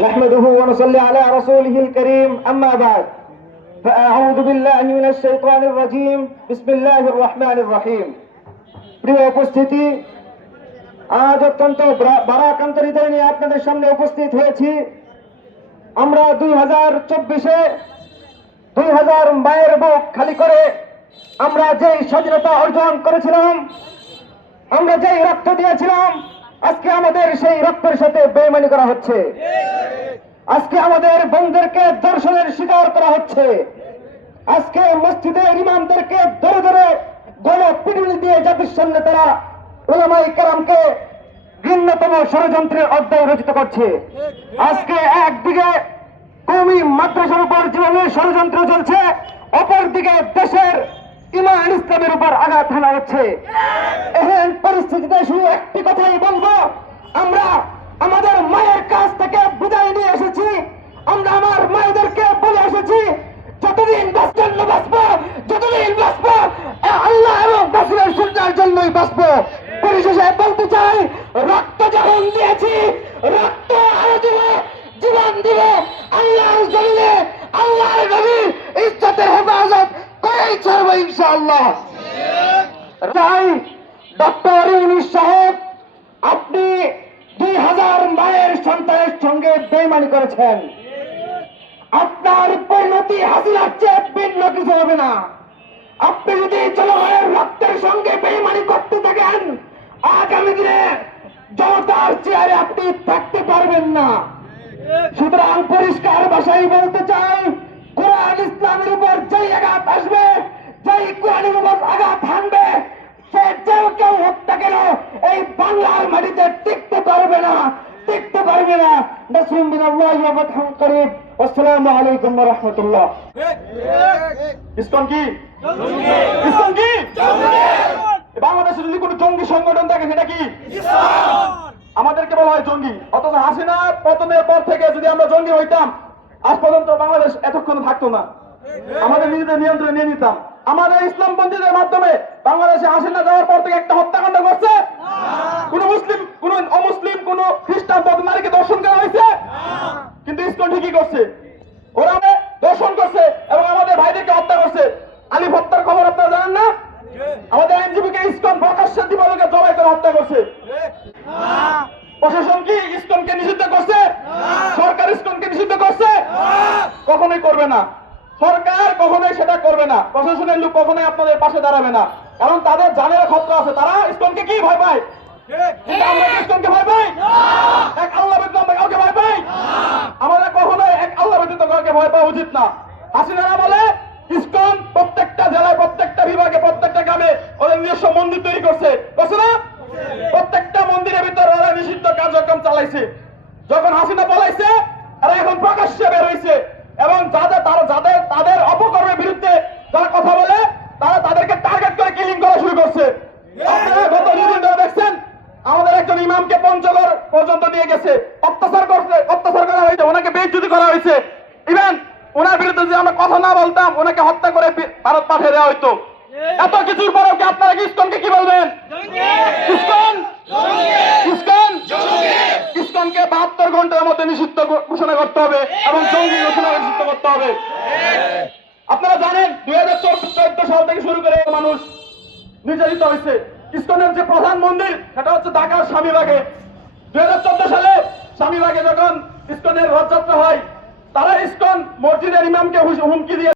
نحمده ونصلي على رسوله الكريم أما بعد فأعوذ بالله من الشيطان الرجيم بسم الله الرحمن الرحيم প্রিয় উপস্থিতি আজ অত্যন্ত বারাকান্ত হৃদয় নিয়ে আপনাদের সামনে উপস্থিত হয়েছি। আমরা 2024-এ 2000 মায়ের বুক খালি করে আমরা যেই স্বাধীনতা অর্জন করেছিলাম, আমরা যেই রক্ত দিয়েছিলাম, আজকে আমাদের সেই রক্তের সাথে বেইমানি করা হচ্ছে। আজকে আমাদের বোনদেরকে ধর্ষণের শিকার করা হচ্ছে। আজকে মসজিদের ইমামদেরকে ধরে ধরে গণপিটুনি দিয়ে জাতির সামনে তারা উলামায়ে কেরামকে ঘৃণ্যতম ষড়যন্ত্রের অধ্যায় রচিত করছে। আজকে একদিকে কওমি মাদ্রাসার উপর যেভাবে ষড়যন্ত্র চলছে, অপরদিকে দেশের ইমান ইসলামের উপর আঘাত হানা হচ্ছে। এহেন পরিস্থিতিতে শুধু একটি কথাই বলবো, আমরা আমাদের মায়ের কাছ থেকে বিদায় নিয়ে এসেছি। আমরা আমার মায়েদেরকে বলে এসেছি, যতদিন বাঁচবো, যতদিন বাঁচবো আল্লাহ এবং রাসূলের সুন্নাহর জন্যই বাঁচবো। পরিশেষে বলতে চাই, রক্ত যখন দিয়েছি, রক্ত আরো দিব, জীবন দিব আল্লাহর জমিনে, আল্লাহর নবীর ইজ্জতের হেফাজত করেই ছাড়বো ইনশাআল্লাহ। তাই ডক্টর ইউনূস সাহেব, আপনি 2000 মায়ের সন্তানের সঙ্গে বেইমানি করেছেন। আপনার পরিণতি হাসিনার চেয়ে ভিন্ন কিছু হবে না। আপনি যদি জনগণের রক্তের সঙ্গে বেইমানি করতে থাকেন, আগামী দিনে জনতার চেয়ারে আপনি থাকতে পারবেন না। সুতরাং পরিষ্কার ভাষায় বলতে চাই, কোরআন ইসলামের উপর যেই আঘাত আসবে, যেই কোরআনের উপর আঘাত হানবে, সে যেও কেউ হোক না কেন এই বাংলার মাটিতে টিকতে পারবে না, টিকতে পারবে না। নাসরুম মিনাল্লাহি ওয়া ফাতহুন করিব। আসসালামু আলাইকুম ওয়া রাহমাতুল্লাহ। ইসকন কি? ইসকন কি? বাংলাদেশে যদি কোনো জঙ্গি সংগঠন থাকে সেটা কি? আমাদেরকে বলা হয় জঙ্গি। অথচ হাসিনা পতনের পর থেকে যদি আমরা জঙ্গি হইতাম, আজ পর্যন্ত বাংলাদেশ এতক্ষণ থাকতো না। আমাদের নিজেদের নিয়ন্ত্রণে নিয়ে নিতাম। আমাদের ইসলামপন্থীদের মাধ্যমে বাংলাদেশে হাসিনা যাওয়ার পর থেকে একটা হত্যাকাণ্ড করছে? কোন মুসলিম, কোন অমুসলিম, কোন খ্রিস্টান নারীকে দর্শন করা হয়েছে? কিন্তু ইসকন ঠিকই করছে, ওরা দর্শন করছে এবং আমাদের ভাইদেরকে হত্যা করছে। আলিফ হত্যার খবর আপনারা জানেন না? আমাদের আইনজীবীকে ইসকন প্রকাশ্যে দিবালোকে জবাই করে হত্যা করছে। প্রশাসন কি ইসকনকে নিষিদ্ধ করছে? সরকার ইসকনকে নিষিদ্ধ করছে? কখনোই করবে না। সরকার কখনোই সেটা করবে না। প্রশাসনের লোক কখনোই আপনাদের পাশে দাঁড়াবে না, কারণ তাদের জানের খতরা আছে। তারা ইসকনকে কি ভয় পায়? আমরা ইসকনকে ভয় পাই? এক আল্লাহ ব্যতীত আমরা কাউকে ভয় পাই? আমাদের কখনোই এক আল্লাহ ব্যতীত কাউকে ভয় পাওয়া উচিত না। হাসিনারা বলে ইসকন প্রত্যেকটা জেলায়, প্রত্যেকটা বিভাগে, প্রত্যেকটা গ্রামে ওদের নিজস্ব মন্দির তৈরি করছে, করছে না? প্রত্যেকটা মন্দিরের ভিতরে ওরা নিষিদ্ধ কার্যক্রম চালাইছে। যখন হাসিনা পলাইছে, তারা এখন প্রকাশ্যে বের হয়েছে এবং তাদের অপকর্মের বিরুদ্ধে যারা কথা বলে, তারা তাদেরকে টার্গেট করে কিলিং করা শুরু করছে। আপনারা গত 2 দিন ধরে দেখছেন, আমাদের একজন ইমামকে পঞ্চগড় পর্যন্ত নিয়ে গেছে, অত্যাচার করা হয়েছে, ওনাকে বেইজ্জতি করা হয়েছে। ইভেন ওনার বিরুদ্ধে যদি আমরা কথা না বলতাম, ওনাকে হত্যা করে ভারত পাঠিয়ে দেওয়া হইতো। এত কিছুর পরেও কি আপনারা ইসকনকে কি বলবেন? ইসকনকে 72 ঘন্টার মধ্যে নিষিদ্ধ ঘোষণা করতে হবে এবং জঙ্গি ঘোষণা নিষিদ্ধ করতে হবে। আপনারা জানেন 2014 সাল থেকে শুরু করে মানুষ নির্যাতিত হয়েছে। ইসকনের যে প্রধান মন্দির সেটা হচ্ছে ঢাকার স্বামীবাগে। 2014 সালে স্বামীবাগে যখন ইসকনের রথযাত্রা হয়, তারা ইসকন মসজিদের ইমামকে হুমকি দিয়ে